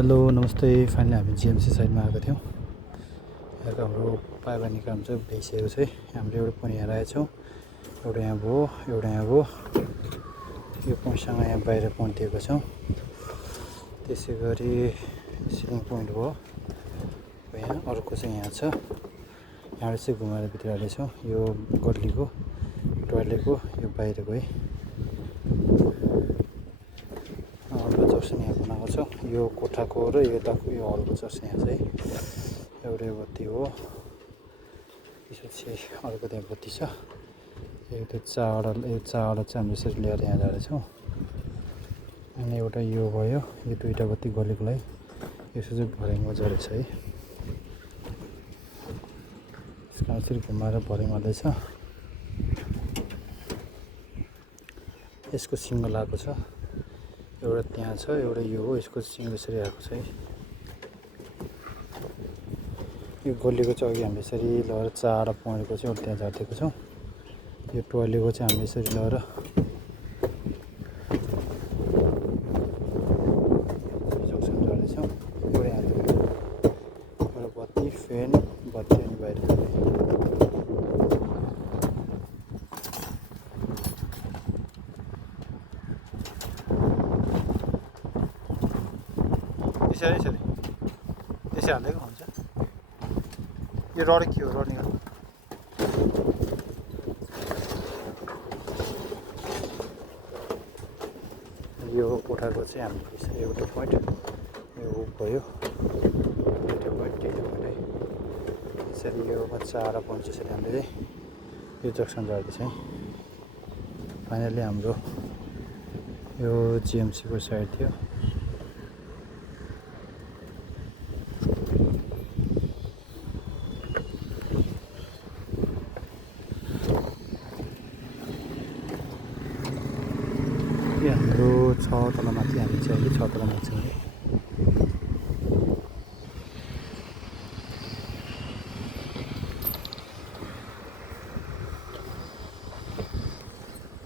Hello नमस्ते। Finally हामी GMC साइडमा आएको थियौँ। यहाँको हाम्रो पाइबानी काम चाहिँ भइसकेको छ है। हामीले एउटा पनि यहाँ राखेको छौँ, एउटा यहाँ भयो, एउटा यहाँ भयो। यो पोइन्टसँग यहाँ बाहिर पोइन्ट दिएको छौँ। त्यसै गरी सिलिङ पोइन्ट भयो, यहाँ अर्को चाहिँ यहाँ छ। यहाँबाट चाहिँ घुमाएर भित्र हालेछौँ। यो गल्लीको टोयलेटको यो बाहिरको है चर्सन यहाँ बनाएको छ। यो कोठाको र यताको यो हलको चर्सन यहाँ चाहिँ एउटै बत्ती हो। त्यसपछि अर्को त्यहाँ बत्ती छ। यो त्यो चावडा चाहिँ हामी यसरी ल्याएर यहाँ झारेछौँ। अनि एउटा यो भयो, यो दुईवटा बत्ती गलेको लागि यसो चाहिँ भर्याङमा झरेको छ है। यसमा यसरी घुमाएर भर्याङ हाल्दैछ। यसको सिङ्गल आएको छ, एउटा त्यहाँ छ, एउटा यो हो। यसको सिङ्गल यसरी आएको छ है। यो गल्लीको चाहिँ अघि हामीले यसरी लगेर चारवटा पोइन्टको चाहिँ एउटा त्यहाँ झारिदिएको छौँ। यो टोयलेटको चाहिँ हामीले यसरी लगेर जक्सन झार्दैछौँ। एउटा यहाँदेखि एउटा बत्ती, फ्यान, बत्ती अनि बाहिर यसरी त्यसै हालेको हुन्छ। यो रड के हो, रड निकाल्नु। यो कोठाको चाहिँ हामीले यसरी एउटा पोइन्ट, यो भयो दुईवटा पोइन्ट है। यसरी यो चारवटा पोइन्ट यसरी हामीले चाहिँ यो जक्सन झार्दैछ है। फाइनली हाम्रो यो जिएमसीको साइड थियो। हाम्रो 6 तला माथि हामी चाहिँ अहिले 6 तला माथि छौँ है।